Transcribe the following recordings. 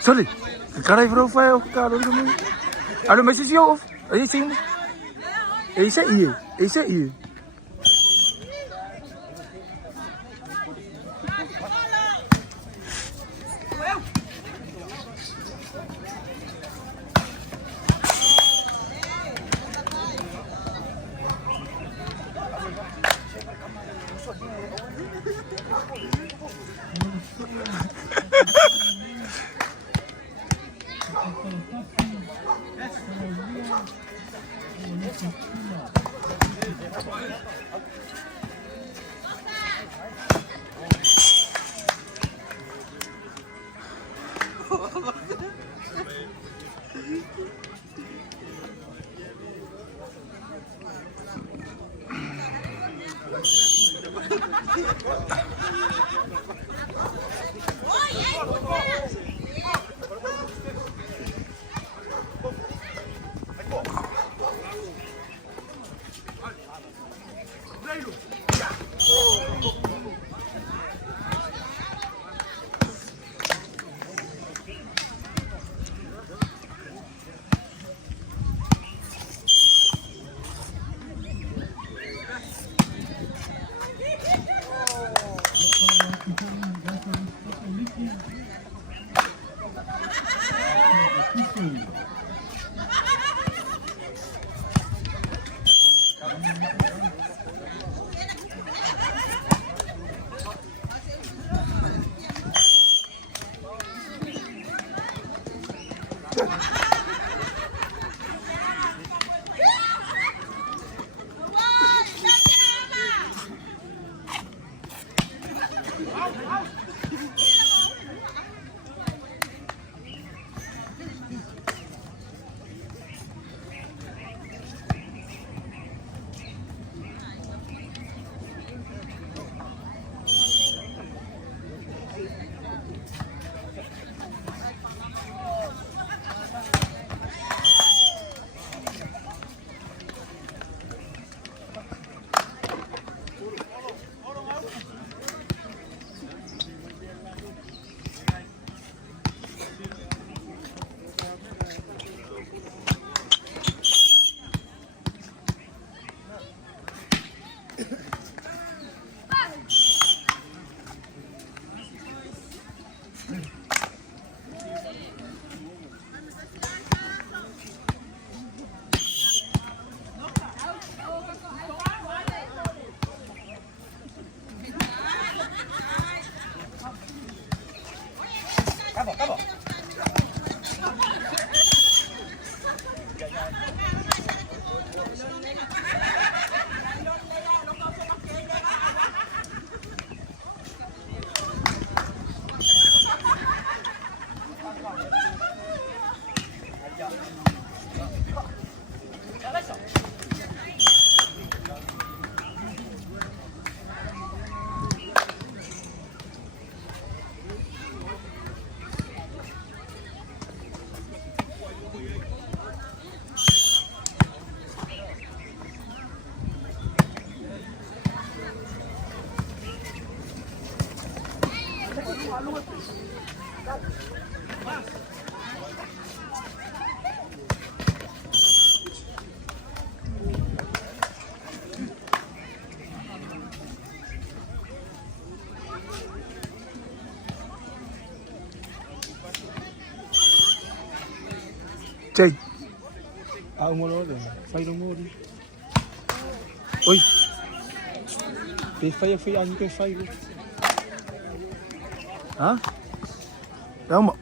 Sorry. Kan hij profile ook elkaar doen? Ano message yo? Ay sing. Isa iya. Isa iya. Chơi. Ông mua nó để phay nó mua đi. Ôi. Cái phay anh cái phay luôn. Hả? Đâu mà.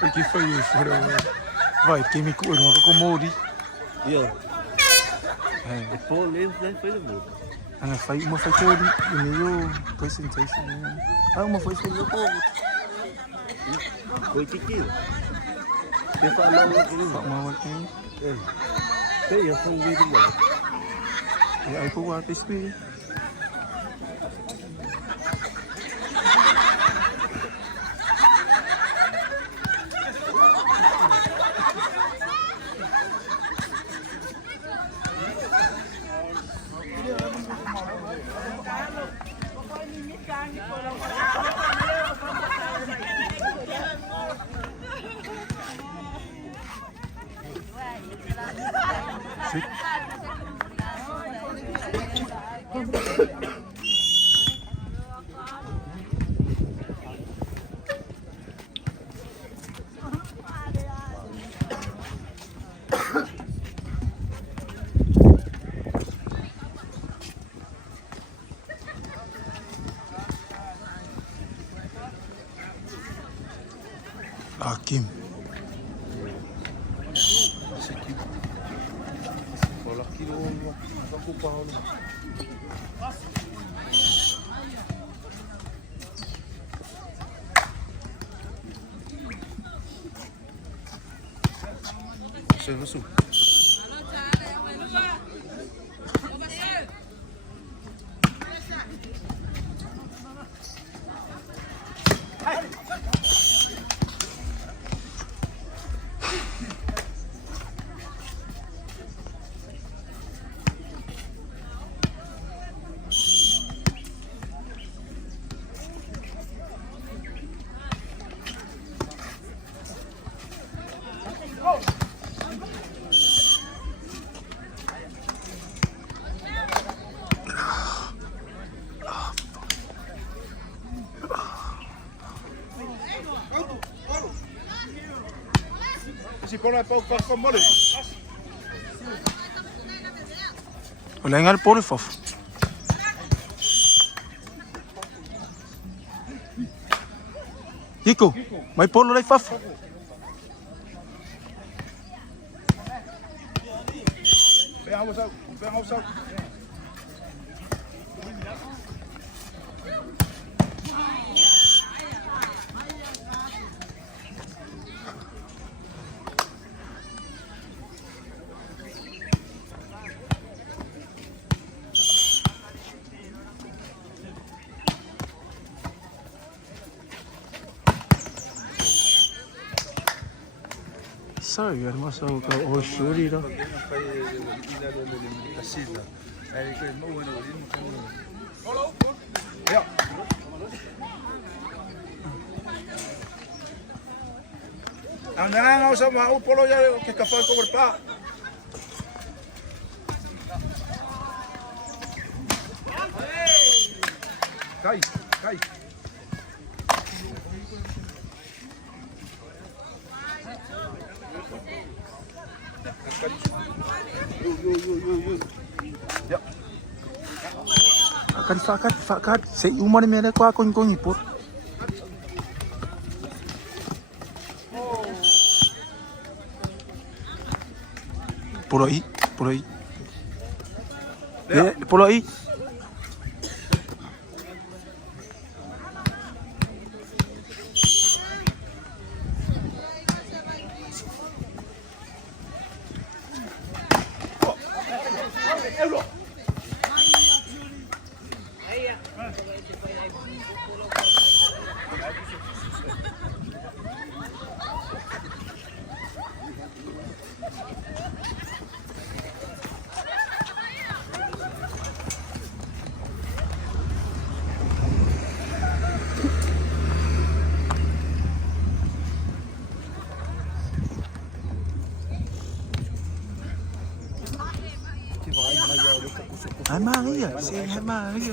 Aqui foi isso, vai, quem me cuida, uma com mori. Iya. Boleh foi dulu. Ana foi uma foi mori, e meio presentation. Uma foi o povo. Foi kecil. Dia malam lagi ni. Pak Mawar ni. Ya sang dia dia. Ya aku artis ni. Sip. Hakim. Kalau kilo aku paham. Masuk. Si pone poco con mole. Olha engal por fof. Iko, mai polo lai fof. Vamos out. Sorry, hermoso, o shuri dah. Ya. Ang usah mau polo ya ke kapal ko berpa. Kai. Yo. Ya. Fakat, sei umar mere ko akon ipor. Por ahí. Por ahí. Hai Maria, say hi Maria.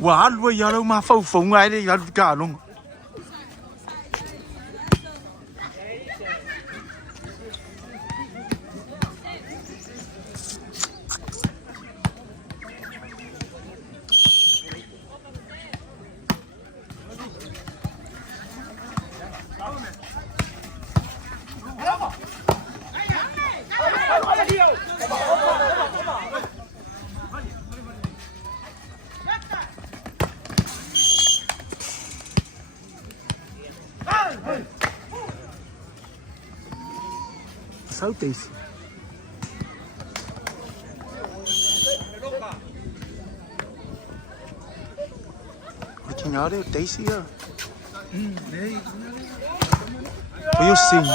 Wow, bây giờ đâu mà phâu phồng ai đây cả luôn. o Daisy. Original o Daisy ya. Foi o sim.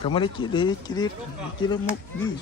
Kamu dia mau ni.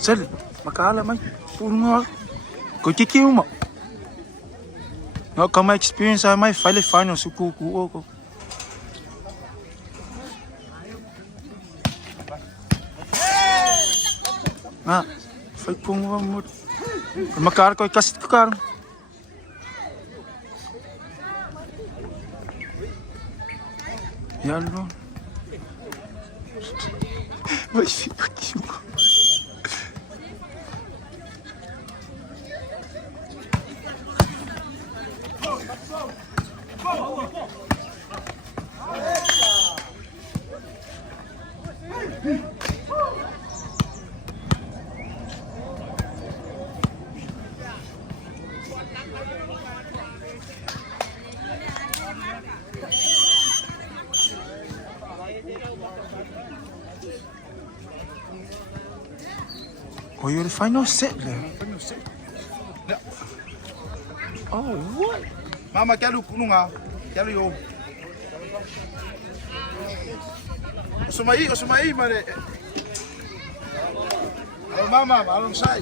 Sel, makala mai pulunga. Ko kikiu mo. No kama experience ay mai file final suku ko. Ah, foi punga mo. Makar ko kasit ko kar. Yalo. Vai ficar aqui. Oh, you're the final set there. Oh, what? Mama, quero kununga. Quero eu. Osumai, mare. Alô, mama, alô, sai.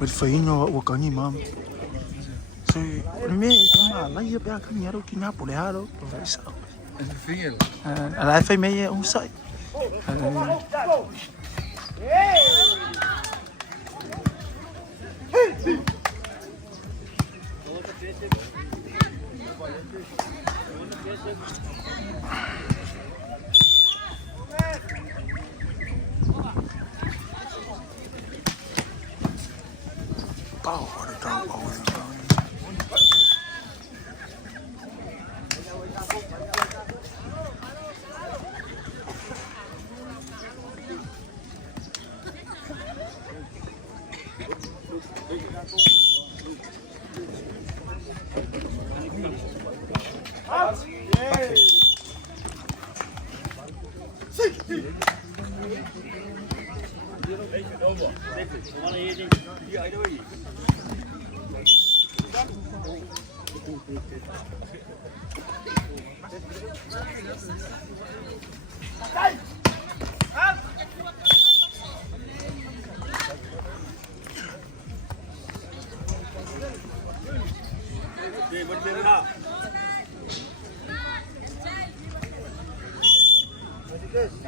But for you know what can you, mom? So, me, come on, you be a canero, kinapolehado, professor. And I think me on site. Oh, the dog always going. Yes.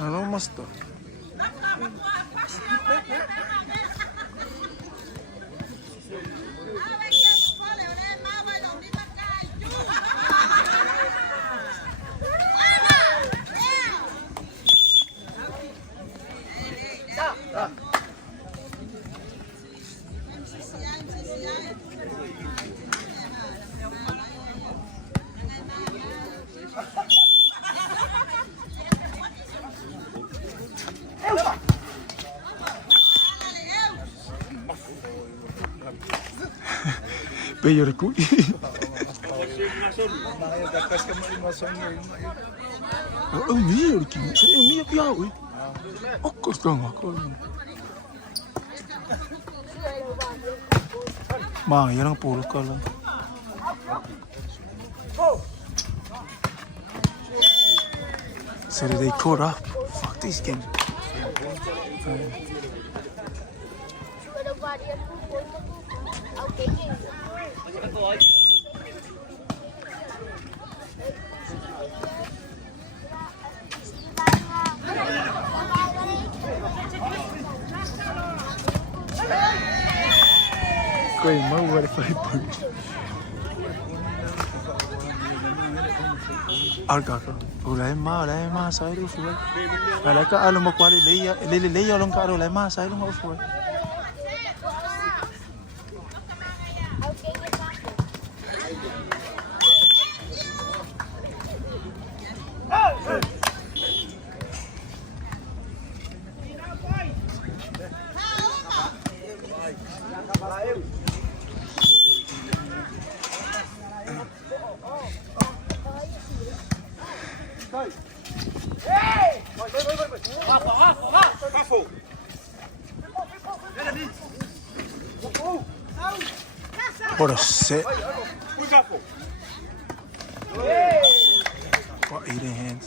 Ano mas to? Bây rồi cúi. Ông mía rồi kì, sao ông mía béo vậy? Ốc có sao mà có. Mà vậy nó bù được luôn. So did they caught up? Fuck these games. Coi mới qua phải bự. Arga ka. Ulay ma sai ru fuai. Ala ka alo mo kwali le long ka ro lai ma sai long fuai. What a set. What eating hands.